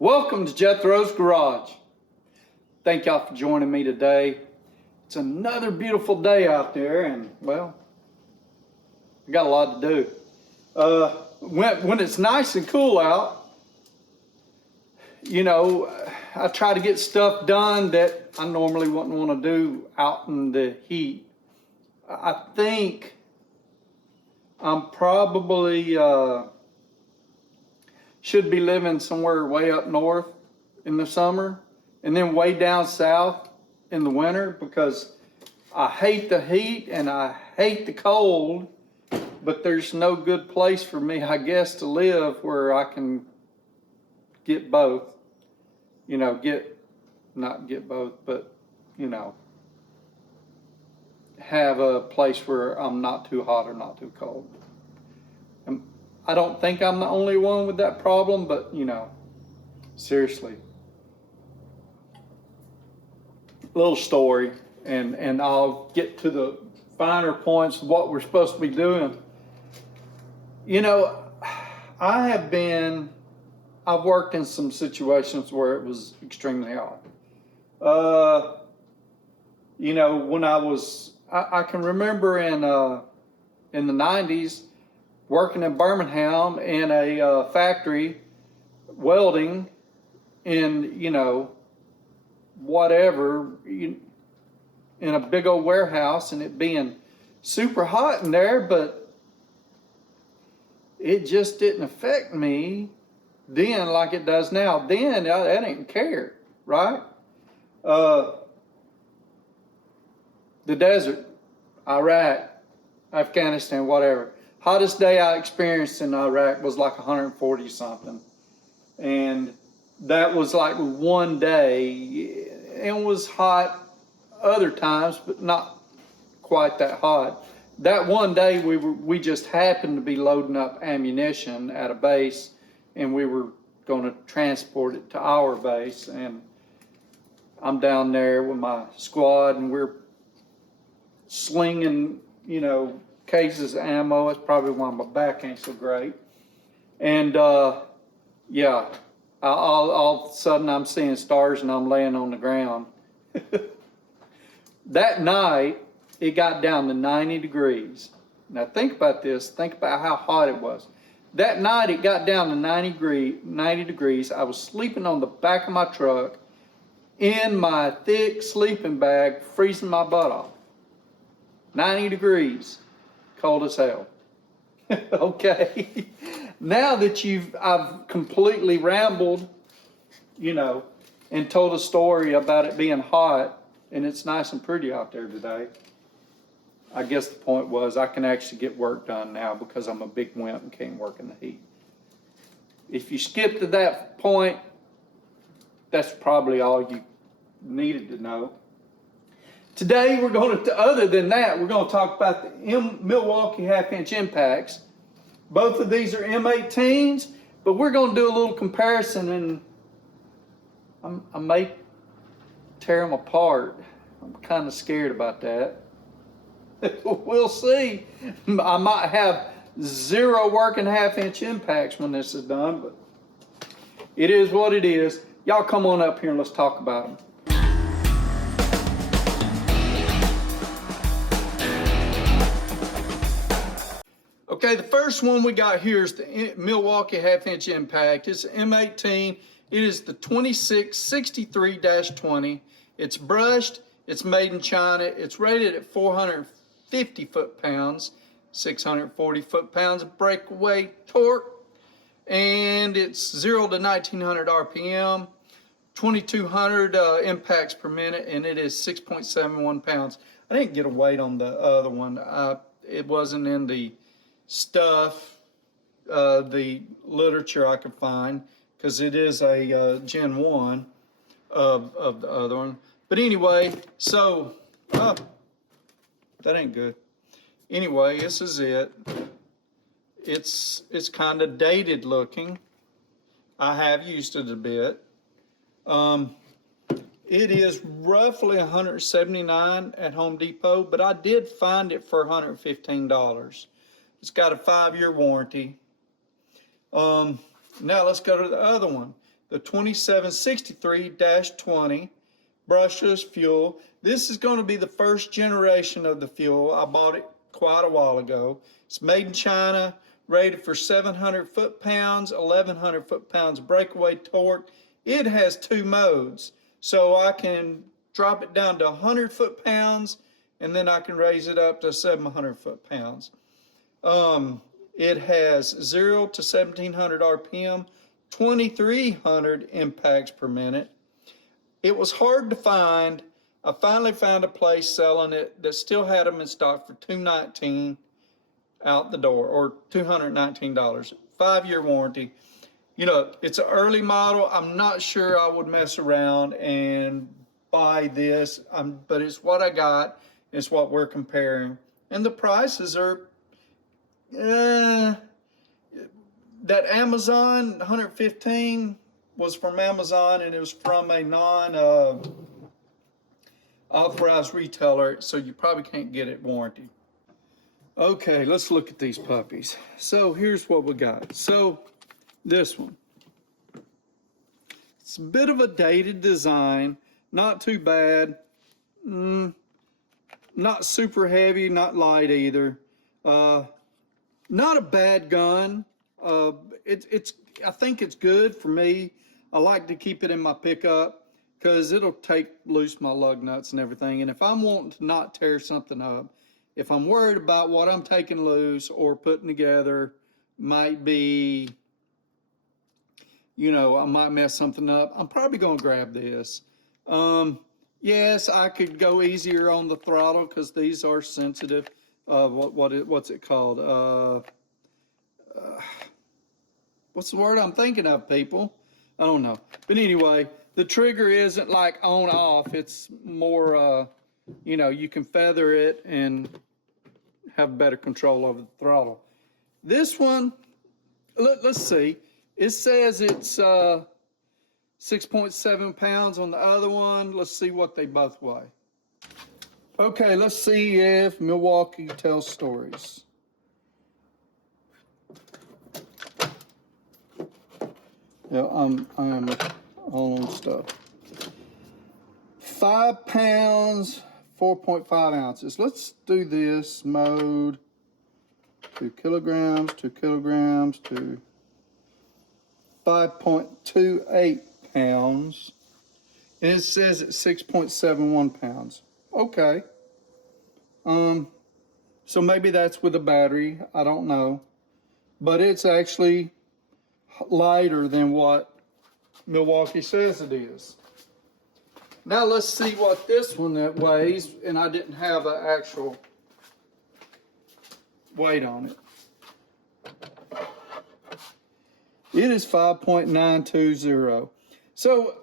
Welcome to Jethro's Garage. Thank y'all for joining me today. It's another beautiful day out there, and well, I got a lot to do. When it's nice and cool out, you know, I try to get stuff done that I normally wouldn't want to do out in the heat. I think I'm probably should be living somewhere way up north in the summer and then way down south in the winter, because I hate the heat and I hate the cold, but there's no good place for me, I guess, to live where I can get both. You know, not get both, but, you know, have a place where I'm not too hot or not too cold. I don't think I'm the only one with that problem, but you know, seriously. Little story, and I'll get to the finer points of what we're supposed to be doing. You know, I've worked in some situations where it was extremely hot. You know, when I can remember in the 90s, working in Birmingham in a factory, welding in, you know, whatever, in a big old warehouse, and it being super hot in there, but it just didn't affect me then like it does now. Then I didn't care, right? The desert, Iraq, Afghanistan, whatever. Hottest day I experienced in Iraq was like 140 something. And that was like one day. It was hot other times, but not quite that hot. That one day we just happened to be loading up ammunition at a base, and we were going to transport it to our base. And I'm down there with my squad, and we're slinging, you know, cases of ammo. It's probably why my back ain't so great. And yeah, all of a sudden I'm seeing stars and I'm laying on the ground. That night it got down to 90 degrees. Now think about this. Think about how hot it was. That night it got down to 90 degrees. I was sleeping on the back of my truck in my thick sleeping bag, freezing my butt off. 90 degrees. Cold as hell. Okay. Now that I've completely rambled, you know, and told a story about it being hot, and it's nice and pretty out there today. I guess the point was I can actually get work done now because I'm a big wimp and can't work in the heat. If you skip to that point, that's probably all you needed to know. Today we're going to, other than that, we're going to talk about the Milwaukee half-inch impacts. Both of these are M18s, but we're going to do a little comparison, and I may tear them apart. I'm kind of scared about that. We'll see. I might have 0 working half-inch impacts when this is done, but it is what it is. Y'all come on up here and let's talk about them. Okay, the first one we got here is the Milwaukee half-inch impact. It's M18. It is the 2663-20. It's brushed. It's made in China. It's rated at 450 foot-pounds, 640 foot-pounds of breakaway torque, and it's 0 to 1900 RPM, 2200 impacts per minute, and it is 6.71 pounds. I didn't get a weight on the other one. It wasn't in the stuff, the literature I could find, because it is a Gen 1 of the other one. But anyway, so, that ain't good. Anyway, this is it. It's kind of dated looking. I have used it a bit. It is roughly $179 at Home Depot, but I did find it for $115. It's got a 5-year warranty. Now let's go to the other one. the 2763-20 brushless fuel. This is going to be the first generation of the fuel. I bought it quite a while ago. It's made in China, rated for 700 foot-pounds, 1100 foot-pounds breakaway torque. It has 2 modes, so I can drop it down to 100 foot-pounds, and then I can raise it up to 700 foot-pounds. It has 0 to 1700 RPM, 2300 impacts per minute. It was hard to find. I finally found a place selling it that still had them in stock for $219 out the door, or $219, 5-year warranty. You know, it's an early model. I'm not sure I would mess around and buy this, but it's what I got. It's what we're comparing. And the prices are, that Amazon 115 was from Amazon, and it was from a non-authorized retailer, so you probably can't get it warranty. Okay, let's look at these puppies. So here's what we got. So this one, it's a bit of a dated design, not too bad, not super heavy, not light either. Not a bad gun. I think it's good for me. I like to keep it in my pickup because it'll take loose my lug nuts and everything. And if I'm wanting to not tear something up, if I'm worried about what I'm taking loose or putting together might be, you know, I might mess something up, I'm probably going to grab this. Yes, I could go easier on the throttle because these are sensitive. What's it called? What's the word I'm thinking of, people? I don't know. But anyway, the trigger isn't like on off. It's more, you know, you can feather it and have better control over the throttle. This one, let's see. It says it's 6.7 pounds on the other one. Let's see what they both weigh. Okay, let's see if Milwaukee tells stories. Yeah, I'm all on stuff. 5 pounds, 4.5 ounces. Let's do this mode. 2 kilograms, 2 kilograms, to 5.28 pounds. And it says it's 6.71 pounds. Okay. So maybe that's with a battery. I don't know. But it's actually lighter than what Milwaukee says it is. Now let's see what this one that weighs, and I didn't have an actual weight on it. It is 5.920. So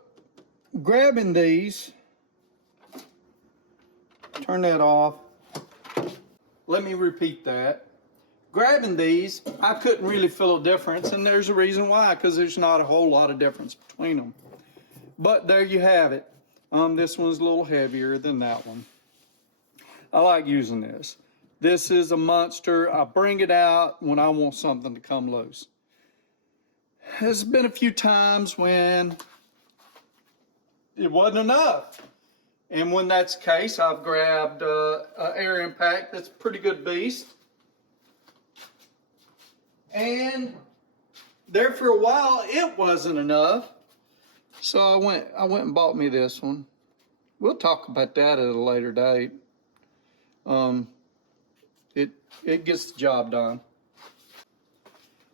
grabbing these, turn that off. Let me repeat that. Grabbing these, I couldn't really feel a difference, and there's a reason why, because there's not a whole lot of difference between them. But there you have it. This one's a little heavier than that one. I like using this. This is a monster. I bring it out when I want something to come loose. There's been a few times when it wasn't enough. And when that's the case, I've grabbed an air impact that's a pretty good beast. And there for a while, it wasn't enough. So I went and bought me this one. We'll talk about that at a later date. It gets the job done.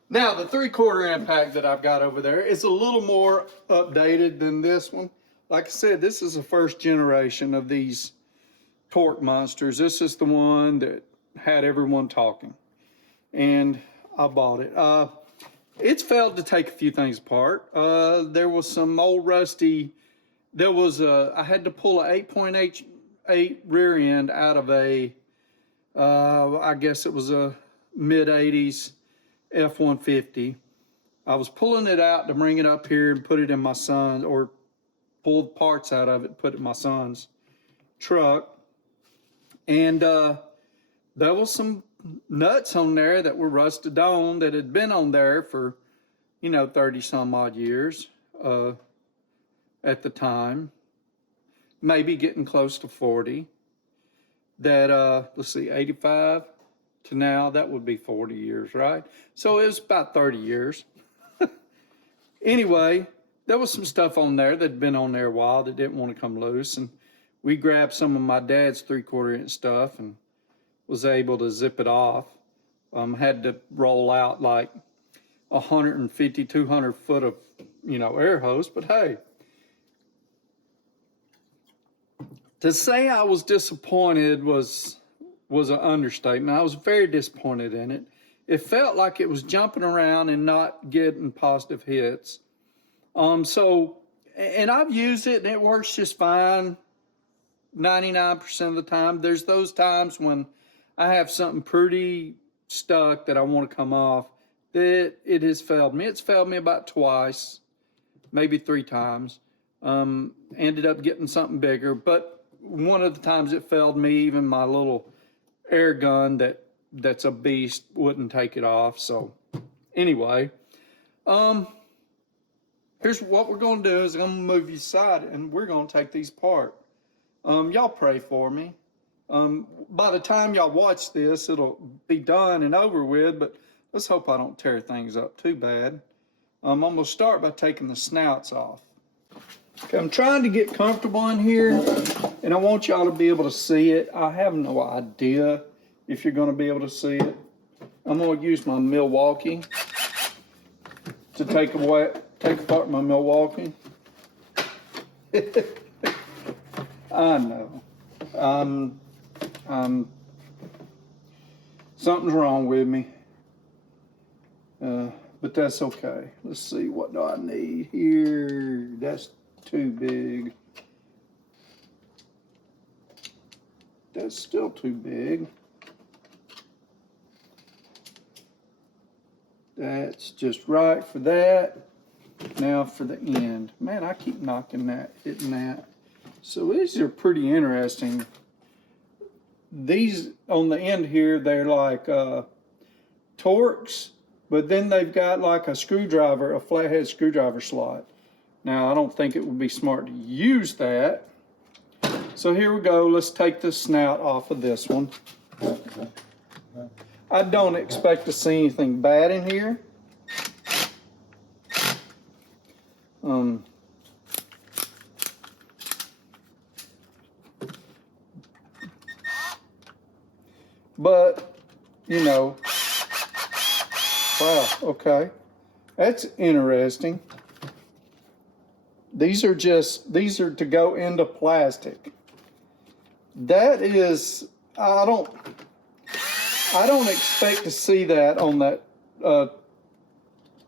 Now, the 3/4 impact that I've got over there is a little more updated than this one. Like I said, this is the first generation of these torque monsters. This is the one that had everyone talking. And I bought it. It's failed to take a few things apart. There was some old rusty, I had to pull a 8.8 rear end out of a, I guess it was a mid-80s F-150. I was pulling it out to bring it up here and put it in my son's, or pull the parts out of it, put it in my son's truck. And there was some nuts on there that were rusted on that had been on there for, 30 some odd years. at the time, maybe getting close to 40. That, let's see, 85 to now, that would be 40 years, right? So it was about 30 years. Anyway, there was some stuff on there that had been on there a while that didn't want to come loose. And we grabbed some of my dad's 3/4 inch stuff and was able to zip it off. Had to roll out like 150, 200 foot of, air hose, but hey. To say I was disappointed was an understatement. I was very disappointed in it. It felt like it was jumping around and not getting positive hits. And I've used it and it works just fine 99% of the time. There's those times when I have something pretty stuck that I want to come off that it has failed me. It's failed me about twice, maybe 3 times. Ended up getting something bigger, but one of the times it failed me, even my little air gun that's a beast wouldn't take it off. So anyway, here's what we're going to do is I'm going to move you aside and we're going to take these apart. Y'all pray for me. By the time y'all watch this, it'll be done and over with, but let's hope I don't tear things up too bad. I'm going to start by taking the snouts off. Okay, I'm trying to get comfortable in here, and I want y'all to be able to see it. I have no idea if you're going to be able to see it. I'm going to use my Milwaukee to take apart my Milwaukee. I know. Something's wrong with me. But that's okay. Let's see, what do I need here? That's too big. That's still too big. That's just right for that. Now for the end. Man, I keep hitting that. So these are pretty interesting. These on the end here, they're like Torx, but then they've got like a screwdriver, a flathead screwdriver slot. Now, I don't think it would be smart to use that. So here we go. Let's take the snout off of this one. I don't expect to see anything bad in here. But, wow, okay. That's interesting. These are to go into plastic. That is, I don't expect to see that on that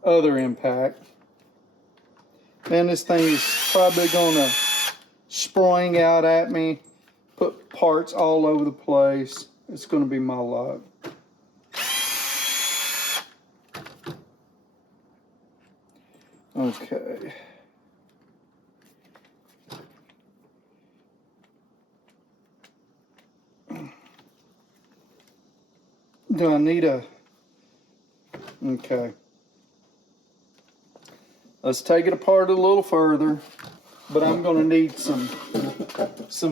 other impact. Man, this thing is probably gonna spring out at me, put parts all over the place. It's gonna be my luck. Okay. Do I need okay. Let's take it apart a little further, but I'm gonna need some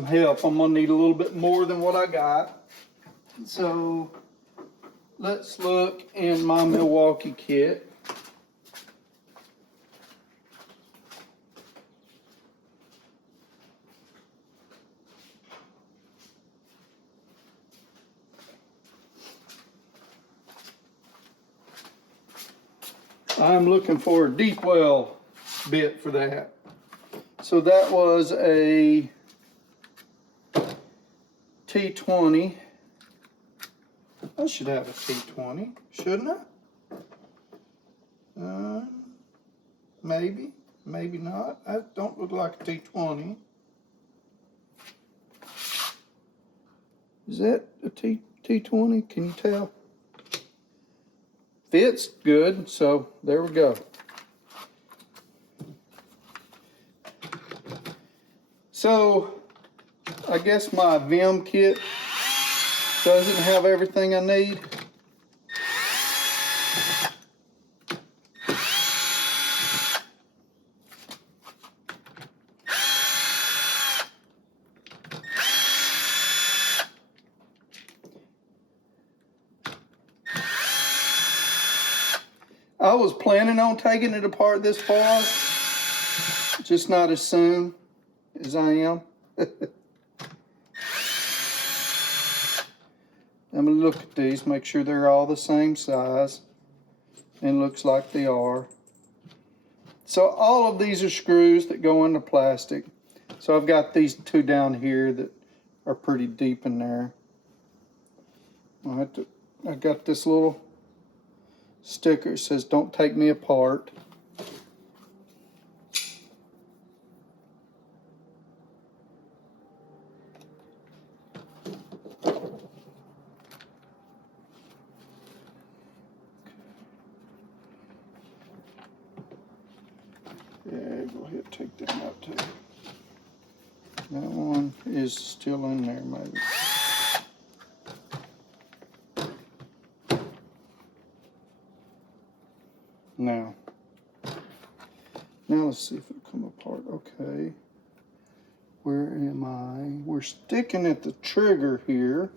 help. I'm gonna need a little bit more than what I got. So let's look in my Milwaukee kit. I'm looking for a deep well bit for that. So that was a T20. I should have a T20, shouldn't I? Maybe, maybe not. That don't look like a T20. Is that a T20? Can you tell? Fits good, so there we go. So I guess my Vim kit doesn't have everything I need. I was planning on taking it apart this far, just not as soon as I am. I'm gonna look at these, make sure they're all the same size, and looks like they are. So all of these are screws that go into plastic. So I've got these two down here that are pretty deep in there. I got this little sticker that says, "Don't take me apart." Yeah, go ahead and take that out too. That one is still in there, maybe. Now let's see if it'll come apart. Okay. Where am I? We're sticking at the trigger here.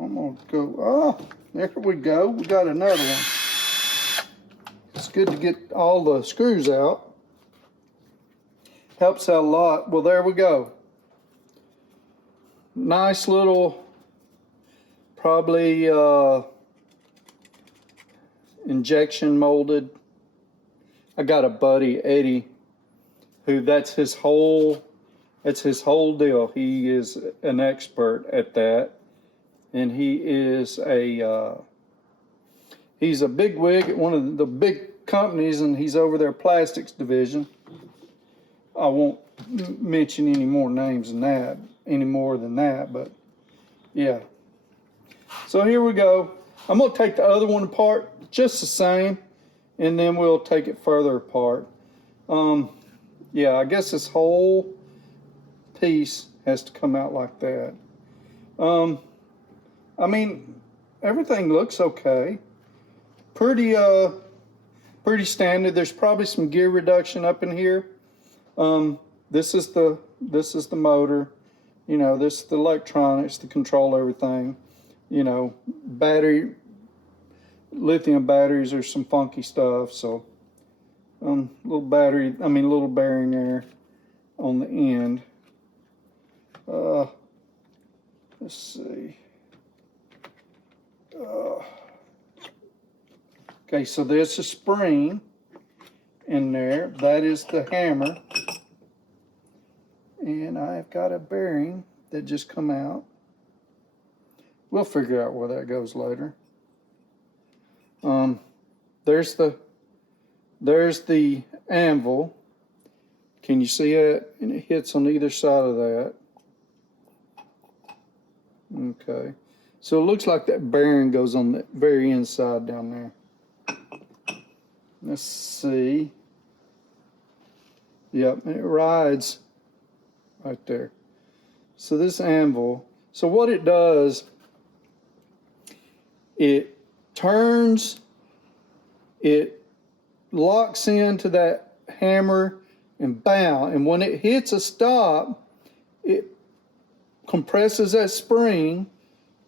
I'm gonna go, oh, there we go. We got another one. It's good to get all the screws out. Helps out a lot. Well, there we go. Nice little, probably injection molded. I got a buddy, Eddie, who that's his whole deal. He is an expert at that. And he is he's a big wig at one of the big companies, and he's over their plastics division. I won't mention any more names than that, but yeah. So here we go. I'm gonna take the other one apart just the same, and then we'll take it further apart. Yeah, I guess this whole piece has to come out like that. I mean, everything looks okay. Pretty standard. There's probably some gear reduction up in here. This is the motor. You know, this is the electronics to control everything. You know, lithium batteries are some funky stuff. So, little bearing there on the end. Let's see. Okay, so there's a spring in there. That is the hammer. And I've got a bearing that just come out. We'll figure out where that goes later. There's the anvil. Can you see it? And it hits on either side of that. Okay. So it looks like that bearing goes on the very inside down there. Let's see. Yep, and it rides right there. So this anvil, so what it does, it turns, it locks into that hammer and bam, and when it hits a stop, it compresses that spring,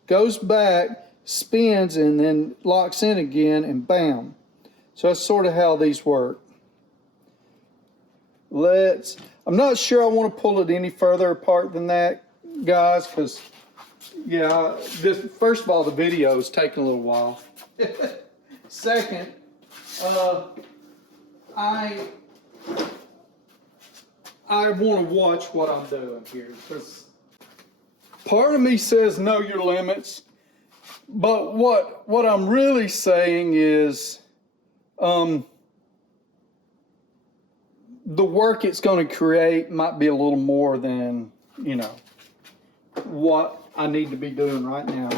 goes back, spins, and then locks in again, and bam. So that's sort of how these work. I'm not sure I want to pull it any further apart than that, guys, because, yeah, first of all, the video is taking a little while. Second, I want to watch what I'm doing here, because part of me says know your limits, but what I'm really saying is the work it's going to create might be a little more than, you know, what I need to be doing right now.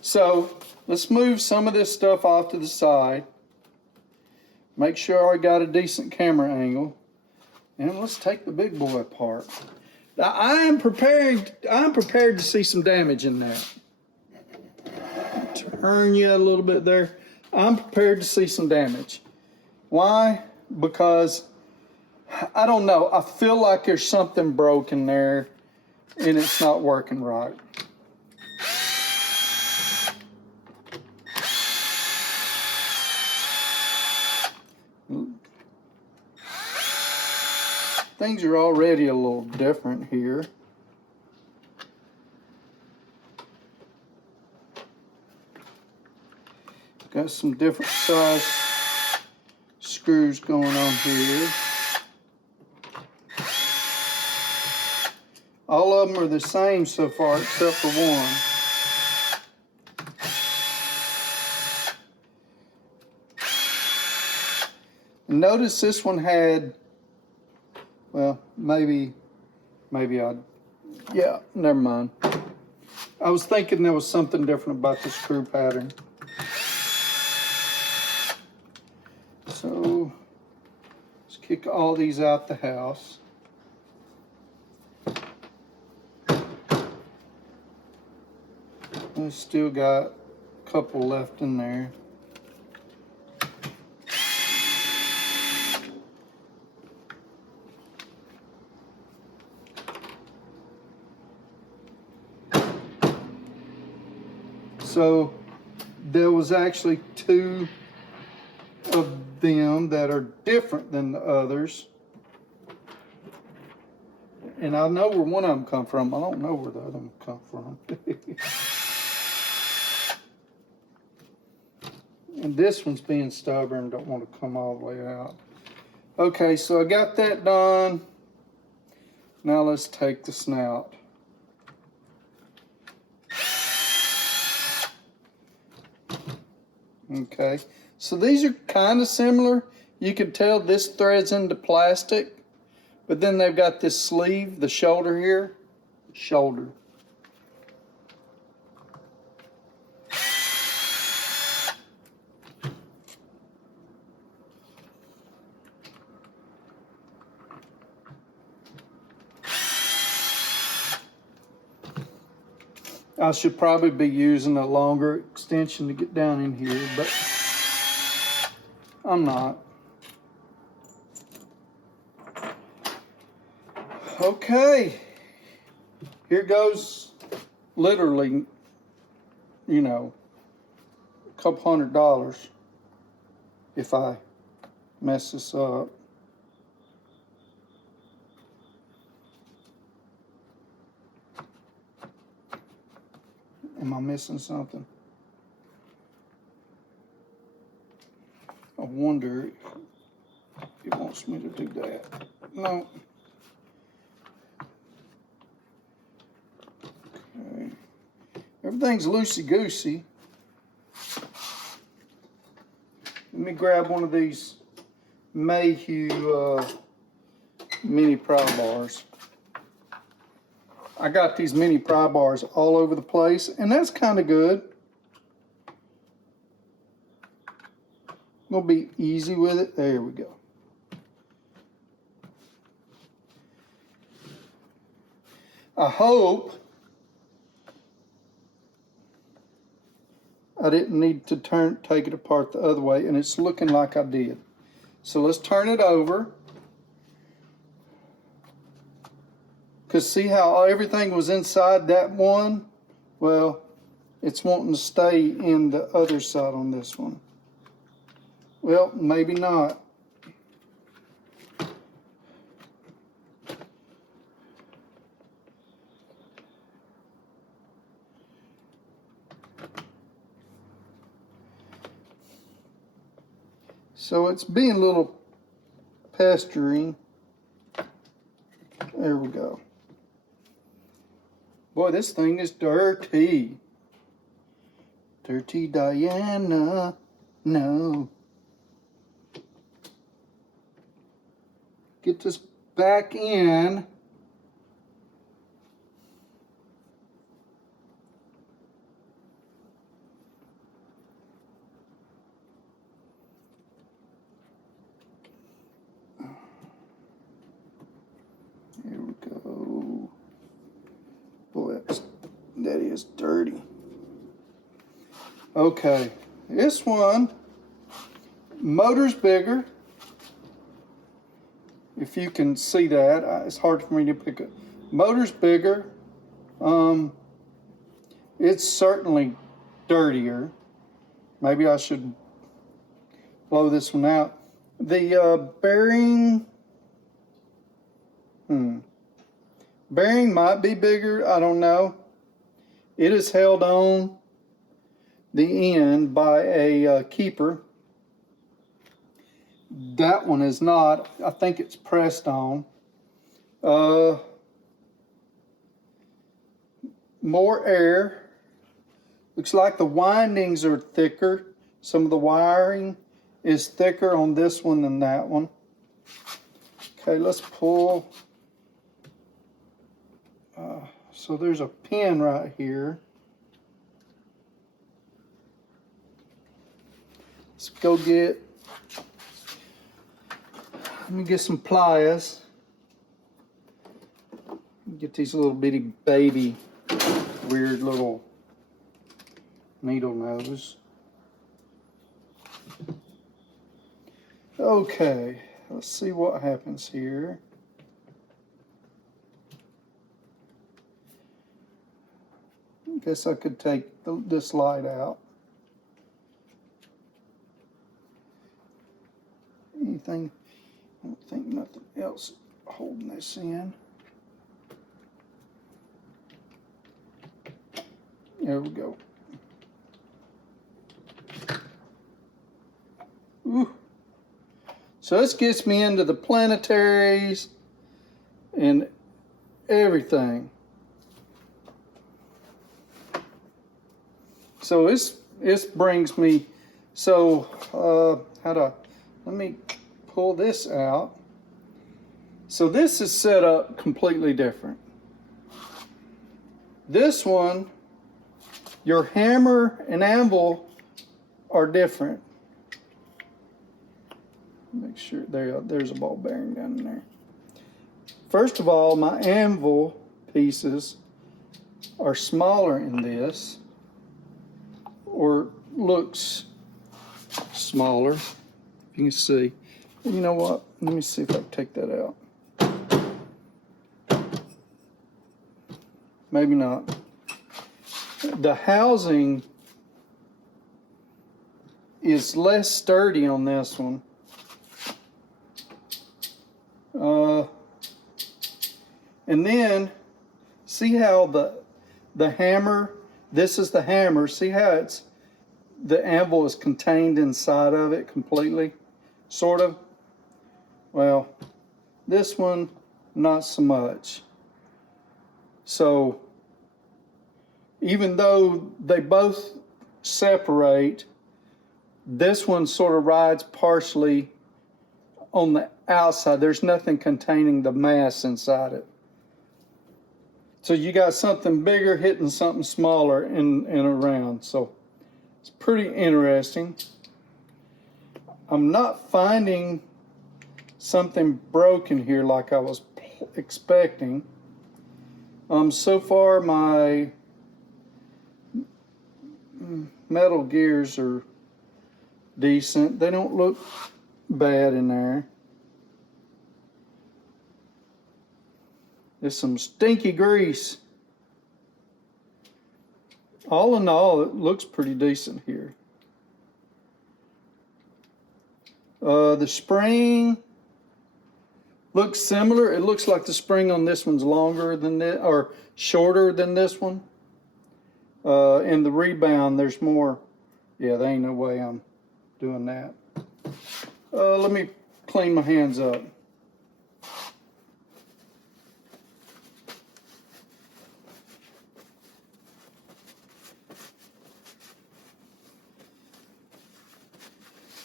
So let's move some of this stuff off to the side. Make sure I got a decent camera angle. And let's take the big boy apart. Now, I'm prepared to see some damage in there. Turn you a little bit there. I'm prepared to see some damage. Why? Because I don't know. I feel like there's something broken there and it's not working right. Things are already a little different here. Got some different size screws going on here. All of them are the same so far except for one. Notice this one had, well, maybe yeah, never mind. I was thinking there was something different about the screw pattern. So, let's kick all these out the house. I still got a couple left in there. So there was actually two of them that are different than the others. And I know where one of them come from. I don't know where the other one come from. And this one's being stubborn, don't want to come all the way out. Okay, so I got that done. Now let's take the snout. Okay, so these are kind of similar. You can tell this threads into plastic, but then they've got this sleeve, the shoulder here, shoulder. I should probably be using a longer extension to get down in here, but I'm not. Okay, here goes literally, you know, a couple $100 if I mess this up. Am I missing something? I wonder if it wants me to do that. No. Okay. Everything's loosey-goosey. Let me grab one of these Mayhew mini pry bars. I got these mini pry bars all over the place, and that's kind of good. Gonna be easy with it. There we go. I hope I didn't need to take it apart the other way, and it's looking like I did. So let's turn it over. Because see how everything was inside that one? Well, it's wanting to stay in the other side on this one. Well, maybe not. So it's being a little pestering. There we go. Boy, this thing is dirty. Dirty Diana, no. Get this back in. Here we go. Boy, that is dirty. Okay, this one Motor's bigger. If you can see that, it's hard for me to pick it. Motor's bigger. It's certainly dirtier. Maybe I should blow this one out. The bearing, bearing might be bigger, I don't know. It is held on the end by a keeper. That one is not. I think it's pressed on. More air. Looks like the windings are thicker. Some of the wiring is thicker on this one than that one. Okay, let's pull. So there's a pin right here. Let's go get. Let me get some pliers. Get these little bitty baby, weird little needle nose. Okay, let's see what happens here. I guess I could take this light out. Anything? I don't think nothing else holding this in. There we go. Ooh. So this gets me into the planetaries and everything. So this brings me, so let me pull this out. So this is set up completely different. This one, your hammer and anvil are different. Make sure there's a ball bearing down in there. First of all, my anvil pieces are smaller in this, or looks smaller. You can see. You know what? Let me see if I can take that out. Maybe not. The housing is less sturdy on this one. And then see how the hammer, this is the hammer. See how the anvil is contained inside of it completely, sort of. Well, this one, not so much. So even though they both separate, this one sort of rides partially on the outside. There's nothing containing the mass inside it. So you got something bigger hitting something smaller in around. So it's pretty interesting. I'm not finding something broken here like I was expecting. So far my metal gears are decent. They don't look bad in there. There's some stinky grease. All in all, it looks pretty decent here. The spring looks similar. It looks like the spring on this one's longer than this, or shorter than this one. In the rebound, there's more. Yeah, there ain't no way I'm doing that. Let me clean my hands up.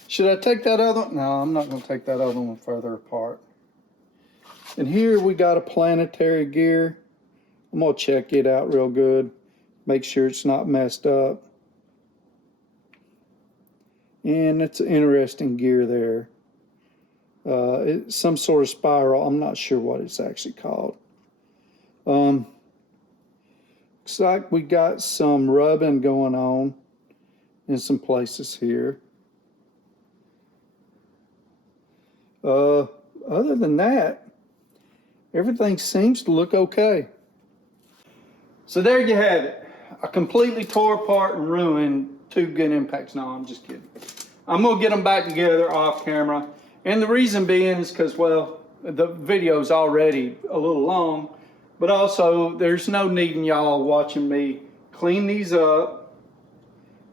Should I take that other one? No, I'm not going to take that other one further apart. And here we got a planetary gear. I'm going to check it out real good. Make sure it's not messed up. And it's an interesting gear there. It's some sort of spiral. I'm not sure what it's actually called. Looks like we got some rubbing going on in some places here. Other than that, everything seems to look okay. So there you have it. I completely tore apart and ruined two good impacts. No, I'm just kidding. I'm gonna get them back together off camera. And the reason being is because, well, the video's already a little long, but also there's no need in y'all watching me clean these up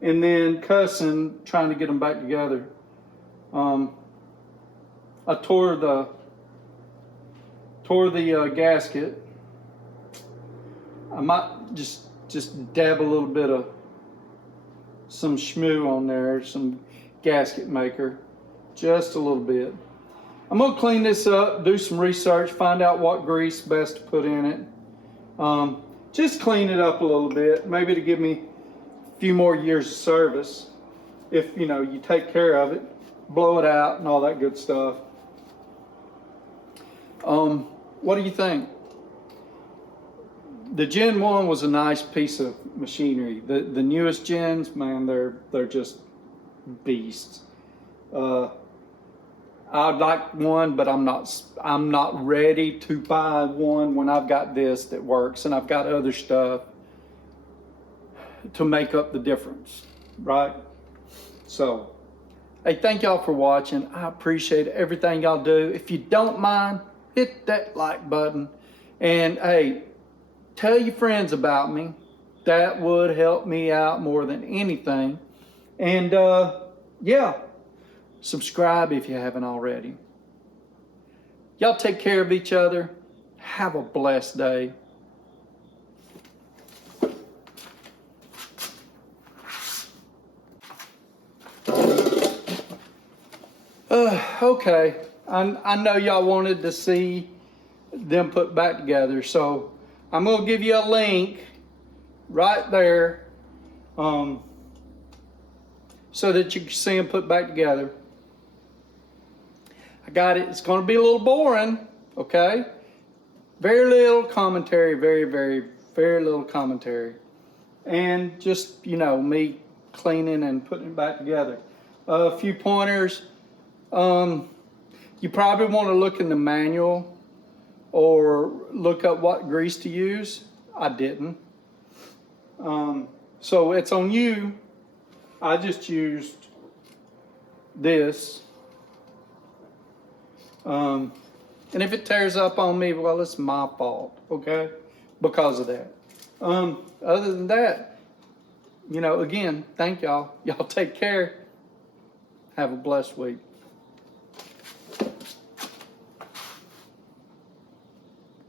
and then cussing trying to get them back together. I tore the gasket. I might just dab a little bit of some schmoo on there, some gasket maker, just a little bit. I'm gonna clean this up, do some research, find out what grease best to put in it. Just clean it up a little bit, maybe to give me a few more years of service. If you take care of it, blow it out and all that good stuff. What do you think? The Gen 1 was a nice piece of machinery. The newest gens, man, they're just beasts. I'd like one, but I'm not ready to buy one when I've got this that works and I've got other stuff to make up the difference, right? So, hey, thank y'all for watching. I appreciate everything y'all do. If you don't mind, hit that like button. And hey, tell your friends about me. That would help me out more than anything. And yeah, subscribe if you haven't already. Y'all take care of each other. Have a blessed day. Okay, I know y'all wanted to see them put back together, so I'm gonna give you a link right there so that you can see them put back together. I got it. It's gonna be a little boring, okay? Very little commentary, very, very, very little commentary. And just, me cleaning and putting it back together. A few pointers. You probably want to look in the manual or look up what grease to use. I didn't. So it's on you. I just used this. And if it tears up on me, well, it's my fault, okay? Because of that. Other than that, again, thank y'all. Y'all take care. Have a blessed week.